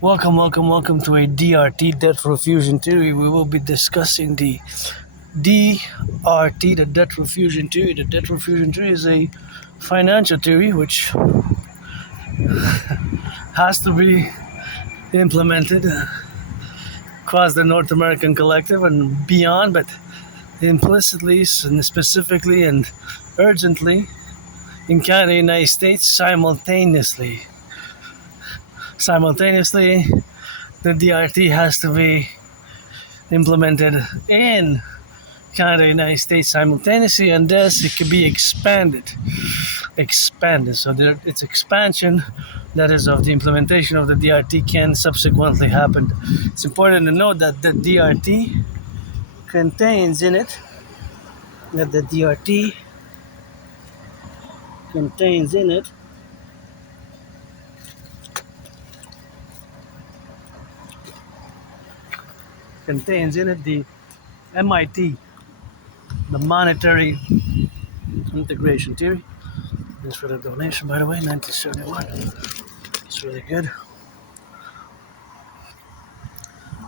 Welcome to a DRT debt refusion theory. We will be discussing the DRT, the debt refusion theory. The debt refusion theory is a financial theory which has to be implemented across the North American collective and beyond, but implicitly and specifically and urgently in Canada, United States, simultaneously. Simultaneously, the DRT has to be implemented in Canada, United States simultaneously, and thus it can be expanded. So its expansion, that is, of the implementation of the DRT, can subsequently happen. It's important to note that the DRT contains in it that the DRT contains in it the MIT, the monetary integration theory. Thanks for the donation, by the way, 1971. It's really good.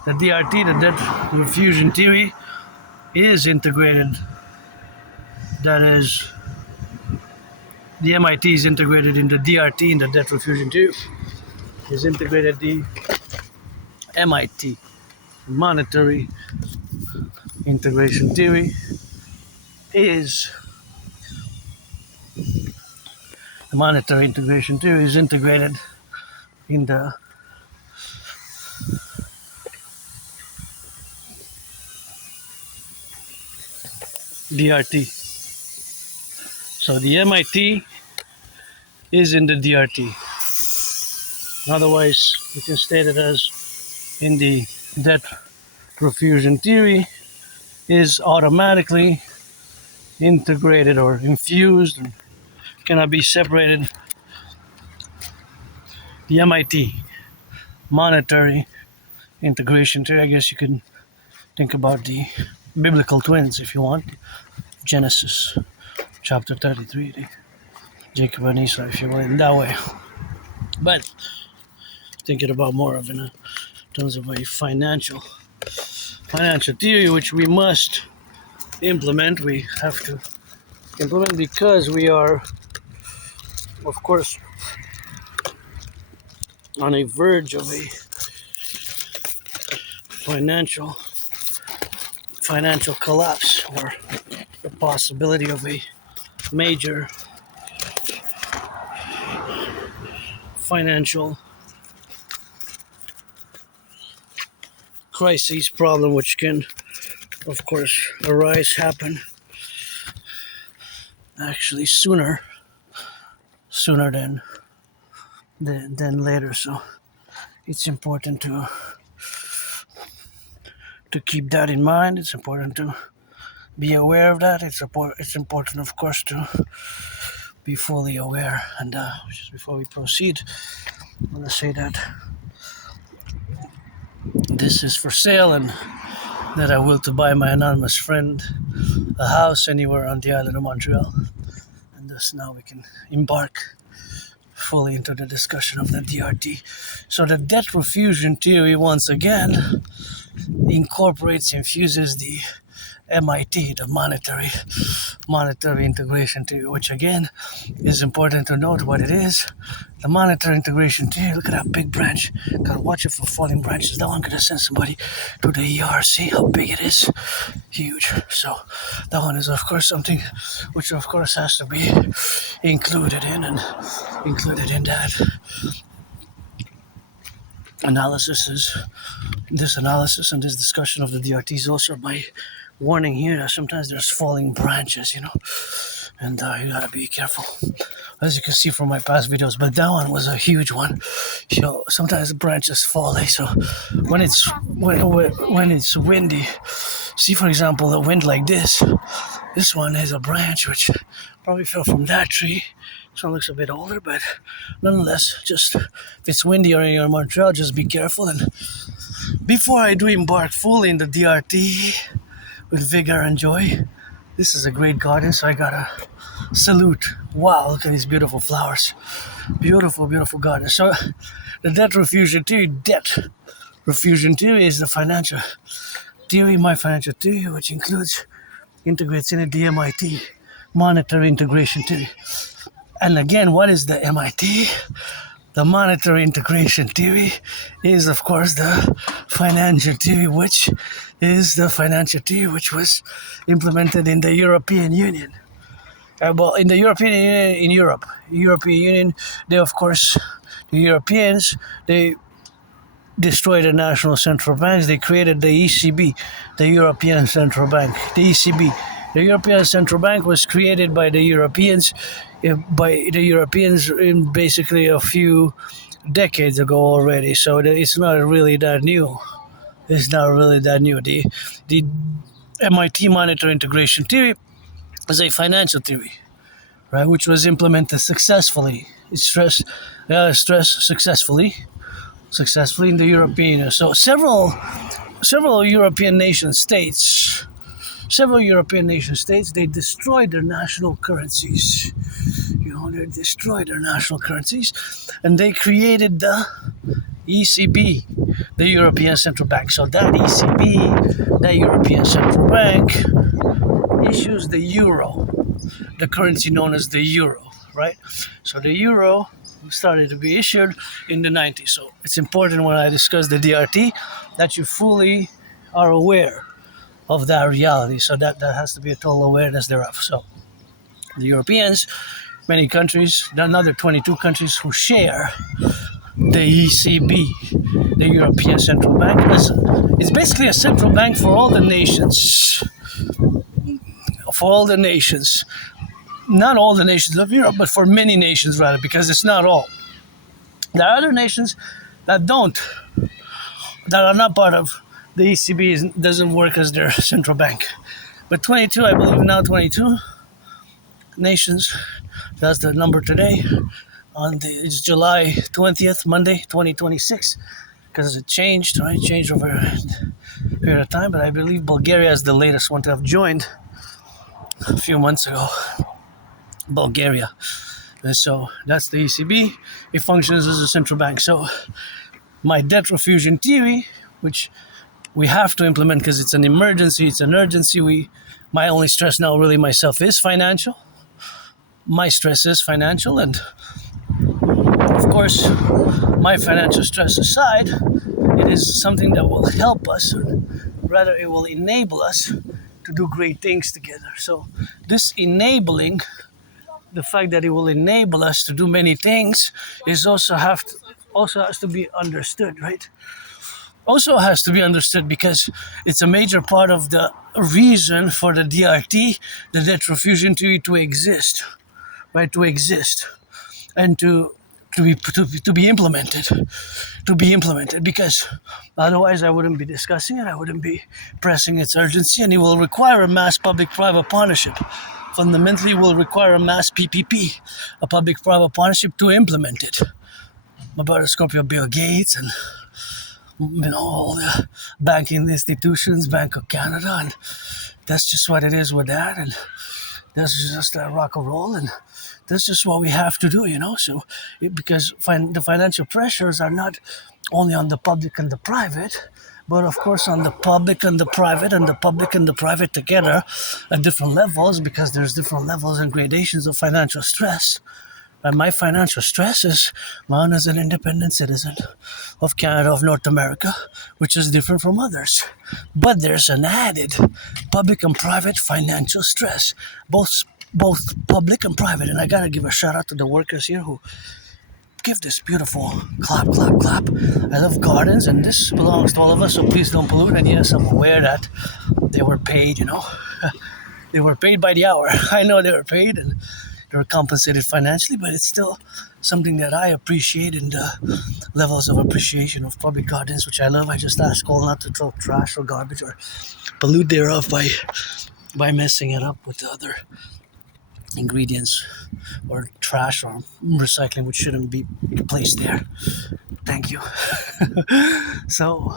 The DRT, the debt refusion theory, is integrated. That is, the MIT is integrated in the DRT, in the debt refusion theory. Is integrated the MIT, monetary integration theory, is the monetary integration theory is integrated in the DRT. So the MIT is in the DRT. Otherwise, we can state it as in the debt refusion theory is automatically integrated or infused, and cannot be separated. The MIT, monetary integration theory, I guess you could think about the biblical twins if you want. Genesis chapter 33, the Jacob and Esau, if you want it that way. But thinking about more of in terms of a financial theory, which we must implement. We have to implement because we are, of course, on a verge of a financial collapse, or the possibility of a major financial crisis problem, which can, of course, happen actually sooner than later. So it's important to keep that in mind. It's important to be aware of that. It's important, of course, to be fully aware. And just before we proceed, I want to say that this is for sale, and that I will to buy my anonymous friend a house anywhere on the island of Montreal. And thus now we can embark fully into the discussion of the DRT. So the debt refusion theory, once again, infuses the MIT, the monetary integration theory, which again is important to note what it is. The monetary integration theory, look at that big branch. Gotta watch it for falling branches. That one could have sent somebody to the ER. See how big it is? Huge. So that one is, of course, something which, of course, has to be included in that analysis. This analysis and this discussion of the DRT is also by warning here that sometimes there's falling branches, and you gotta be careful, as you can see from my past videos. But that one was a huge one. So sometimes the branches fall. So when it's windy, see, for example, a wind like this one is a branch which probably fell from that tree. This one looks a bit older, but nonetheless, just if it's windy or you're in Montreal, just be careful. And before I do embark fully in the DRT with vigor and joy, this is a great garden, so I gotta salute. Wow, look at these beautiful flowers. Beautiful, beautiful garden. So The debt refusion theory. Debt refusion theory is the financial theory, my financial theory, which integrates in it the MIT monetary integration theory. And again, what is the MIT? The monetary integration theory is, of course, the financial theory, which is the financial theory which was implemented in the European Union. Well, in the European Union, in European Union, they, of course, the Europeans, they destroyed the national central banks. They created the ECB, the European Central Bank. The ECB, the European Central Bank, was created by the Europeans, in basically a few decades ago already. So it's not really that new. It's not really that new. The MIT monetary integration theory is a financial theory, right, which was implemented successfully. Stress successfully in the European Union. So several European nation states, they destroyed their national currencies. They destroyed their national currencies, and they created the ECB, the European Central Bank. So that ECB, that European Central Bank, issues the euro, the currency known as the euro, right? So the euro started to be issued in the 90s. So it's important when I discuss the DRT that you fully are aware of that reality. So that has to be a total awareness thereof. So the Europeans, many countries, another 22 countries who share the ECB, the European Central Bank. It's basically a central bank for all the nations. For all the nations. Not all the nations of Europe, but for many nations rather, because it's not all. There are other nations that are not part of the ECB, doesn't work as their central bank. But 22, I believe now 22 nations, that's the number today. It's July 20th, Monday, 2026, because it changed, right? It changed over a period of time, but I believe Bulgaria is the latest one to have joined a few months ago. Bulgaria. And so that's the ECB. It functions as a central bank. So my debt refusion theory, which we have to implement because it's an emergency, it's an urgency. My only stress now, really myself, is financial. My stress is financial, and of course, my financial stress aside, it is something that will help us, or rather, it will enable us to do great things together. So this enabling, the fact that it will enable us to do many things, is also has to be understood, right? Also has to be understood because it's a major part of the reason for the DRT, the debt refusion theory, to exist, right? To exist and to be implemented, because otherwise I wouldn't be discussing it, I wouldn't be pressing its urgency, and it will require a mass public-private partnership. Fundamentally, will require a mass PPP, a public-private partnership, to implement it. My brother Scorpio, Bill Gates, and all the banking institutions, Bank of Canada, and that's just what it is with that, and that's just a rock and roll, and that's just what we have to do, So, because the financial pressures are not only on the public and the private, but of course on the public and the private, and the public and the private together at different levels, because there's different levels and gradations of financial stress. And my financial stress is mine as an independent citizen of Canada, of North America, which is different from others. But there's an added public and private financial stress, both public and private. And I gotta give a shout out to the workers here who give this beautiful clap, clap, clap. I love gardens, and this belongs to all of us, so please don't pollute. And yes, I'm aware that they were paid, They were paid by the hour. I know they were paid, and they were compensated financially, but it's still something that I appreciate, in the levels of appreciation of public gardens, which I love. I just ask all not to throw trash or garbage or pollute thereof by messing it up with the other ingredients or trash or recycling, which shouldn't be placed there. Thank you. So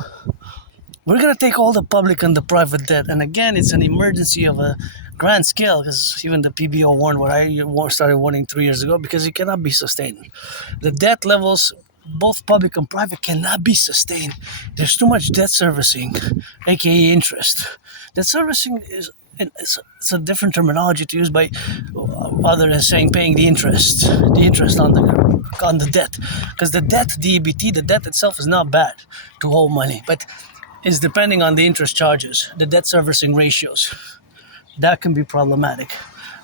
we're going to take all the public and the private debt, and again, it's an emergency of a grand scale, because even the PBO warned what I started warning 3 years ago, because it cannot be sustained. The debt levels both public and private cannot be sustained. There's too much debt servicing, aka interest. Debt servicing is it's a different terminology to use by other than saying paying the interest on the debt, because the debt, DEBT, the debt itself is not bad to hold money, but is depending on the interest charges, the debt servicing ratios. That can be problematic,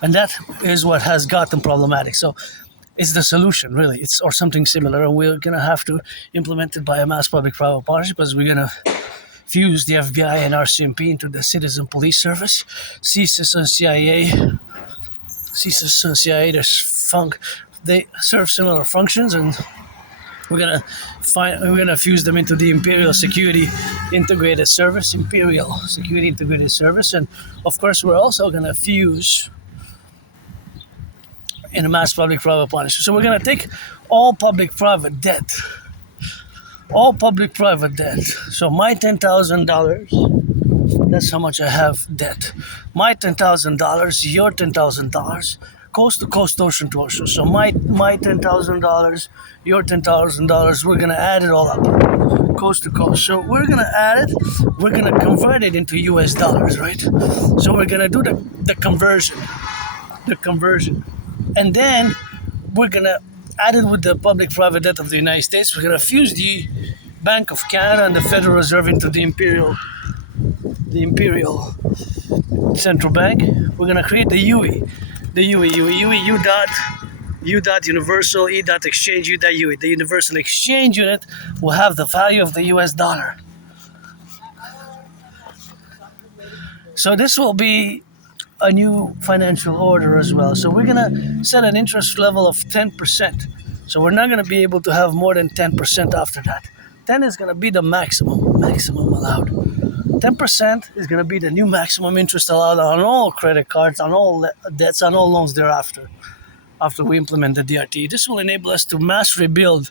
and that is what has gotten problematic. So it's the solution, really. It's or something similar, and we're gonna have to implement it by a mass public-private partnership, because we're gonna fuse the FBI and RCMP into the Citizen Police Service, CSIS and CIA. They serve similar functions, and we're gonna fuse them into the Imperial Security Integrated Service, and of course we're also gonna fuse in a mass public-private partnership. So we're gonna take all public-private debt. So my $10,000, that's how much I have debt. My $10,000, your $10,000, coast to coast, ocean to ocean. So my $10,000, your $10,000, we're gonna add it all up, coast to coast. So we're gonna add it, we're gonna convert it into US dollars, right? So we're gonna do the conversion, and then we're gonna add it with the public-private debt of the United States. We're gonna fuse the Bank of Canada and the Federal Reserve into the Imperial Central Bank. We're gonna create the UE, U dot universal, E dot exchange, U dot UE. The universal exchange unit will have the value of the US dollar. So this will be a new financial order as well. So we're gonna set an interest level of 10%. So we're not gonna be able to have more than 10% after that. 10 is gonna be the maximum allowed. 10% is gonna be the new maximum interest allowed on all credit cards, on all debts, on all loans thereafter, after we implement the DRT. This will enable us to mass rebuild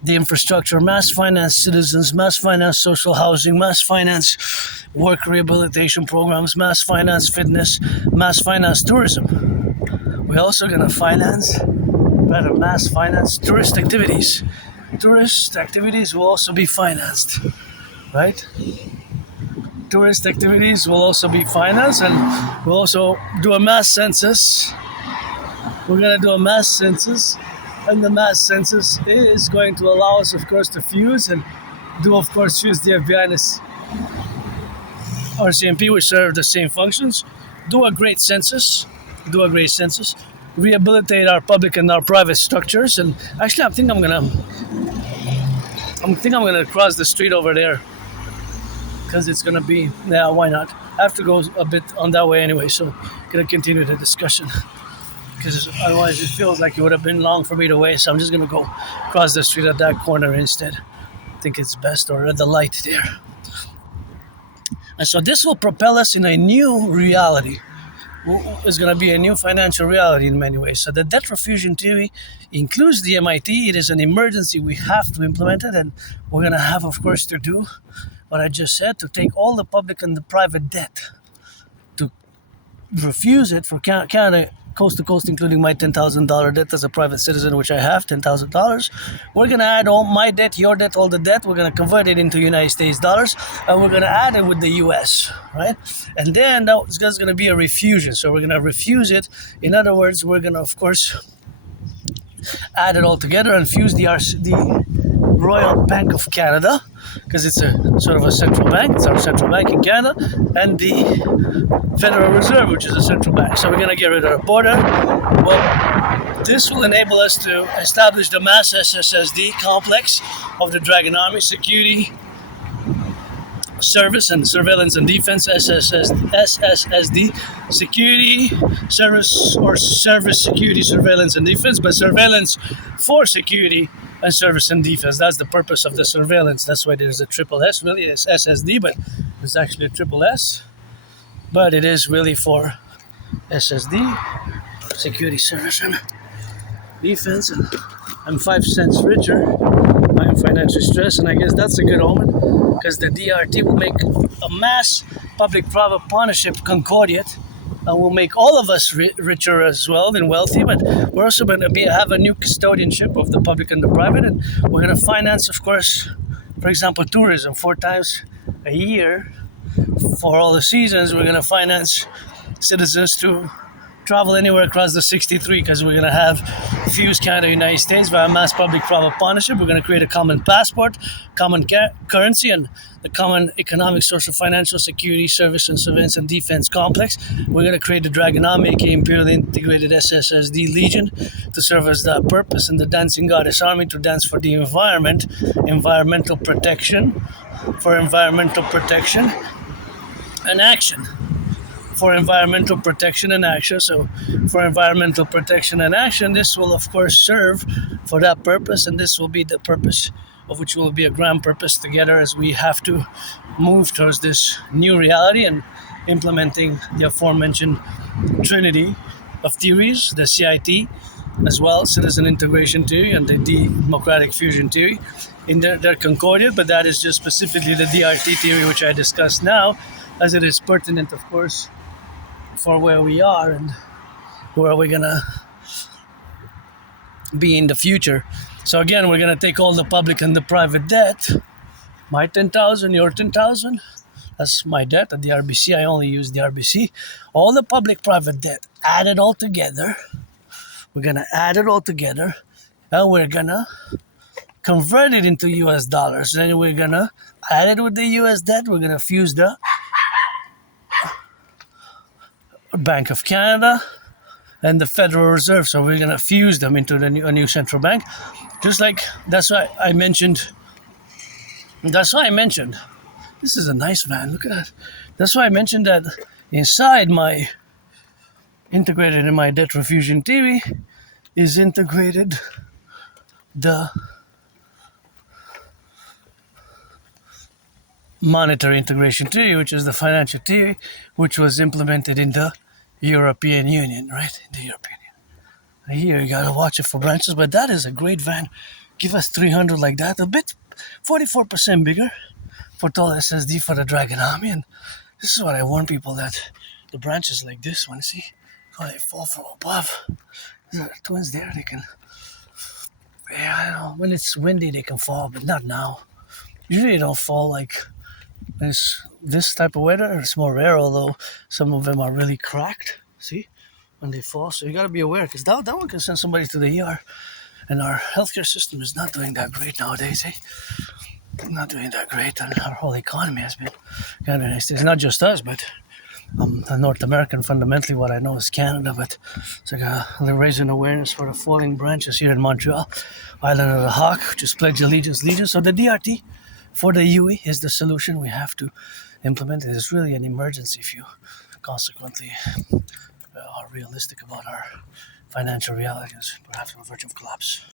the infrastructure, mass finance citizens, mass finance social housing, mass finance work rehabilitation programs, mass finance fitness, mass finance tourism. We're also going to mass finance tourist activities. Tourist activities will also be financed, right? Tourist activities will also be financed, and we'll also do a mass census. We're going to do a mass census, and the mass census is going to allow us, of course, to fuse and fuse the FBI and RCMP, which serve the same functions. Do a great census. Rehabilitate our public and our private structures. And actually, I think I'm gonna cross the street over there, because it's gonna be, yeah, why not? I have to go a bit on that way anyway, so I'm gonna continue the discussion, because otherwise it feels like it would have been long for me to wait. So I'm just gonna go cross the street at that corner instead. I think it's best, or at the light there. And so this will propel us in a new reality. It's going to be a new financial reality in many ways. So the debt refusion theory includes the MIT. It is an emergency. We have to implement it, and we're going to have, of course, to do what I just said, to take all the public and the private debt, to refuse it for Canada, coast to coast, including my $10,000 debt as a private citizen, which I have, $10,000. We're going to add all my debt, your debt, all the debt. We're going to convert it into United States dollars, and we're going to add it with the US, right? And then that's going to be a refusion. So we're going to refuse it. In other words, we're going to, of course, add it all together and fuse the Royal Bank of Canada, because it's a sort of a central bank. It's our central bank in Canada, and the Federal Reserve, which is a central bank. So we're going to get rid of our border. Well, this will enable us to establish the mass SSSD complex of the Dragon Army Security Service and Surveillance and Defense, SSSD, Security Service, or Service Security Surveillance and Defense, but surveillance for security and service and defense. That's the purpose of the surveillance. That's why there's a triple S. Really, it's SSD, but it's actually a triple S. But it is really for SSD, security, service, and defense. And I'm 5 cents richer. I'm financially stressed, and I guess that's a good omen, because the DRT will make a mass public-private partnership concordiate will make all of us richer as well and wealthy. But we're also going to have a new custodianship of the public and the private, and we're going to finance, of course, for example, tourism 4 times a year for all the seasons. We're going to finance citizens to travel anywhere across the 63 because we're going to have Fuse Canada, United States via mass public-private partnership. We're going to create a common passport, common currency, and the common economic, social, financial, security, service, and surveillance and defense complex. We're going to create the Dragon Army, aka Imperial Integrated SSSD Legion, to serve as that purpose, and the Dancing Goddess Army to dance for the environment, environmental protection, for environmental protection and action. For environmental protection and action. So, for environmental protection and action, this will, of course, serve for that purpose, and this will be the purpose of which will be a grand purpose together as we have to move towards this new reality and implementing the aforementioned trinity of theories, the CIT, as well, citizen integration theory and the democratic fusion theory. In they're concordant, but that is just specifically the DRT theory, which I discussed now, as it is pertinent, of course, for where we are and where we're gonna be in the future. So again, we're gonna take all the public and the private debt, my 10,000, your 10,000, that's my debt at the RBC. I only use the RBC. All the public private debt, add it all together. We're gonna add it all together, and we're gonna convert it into US dollars. Then we're gonna add it with the US debt. We're gonna fuse the Bank of Canada and the Federal Reserve. So we're going to fuse them into a new central bank. Just like, that's why I mentioned, this is a nice van, look at that. That's why I mentioned that inside my integrated in my debt refusion theory is integrated the monetary integration theory, which is the financial theory, which was implemented in the European Union, right? In the European Union. Here you gotta watch it for branches, but that is a great van. Give us 300 like that, a bit 44% bigger for tall SSD for the Dragon Army. And this is what I warn people, that the branches like this one, see how they fall from above. These are twins there, they can, yeah, I don't know, when it's windy they can fall, but not now. Usually they don't fall like this type of weather. It's more rare, although some of them are really cracked, see, when they fall. So you gotta be aware, because that one can send somebody to the ER, and our healthcare system is not doing that great nowadays, not doing that great, and our whole economy has been kind of nice. It's not just us, but a North American. Fundamentally, what I know is Canada, but it's like they're raising awareness for the falling branches here in Montreal, Island of the Hawk, which is Pledge Allegiance Legion. So the DRT for the UE is the solution we have to implement. It is really an emergency if you consequently are realistic about our financial realities, perhaps on the verge of collapse.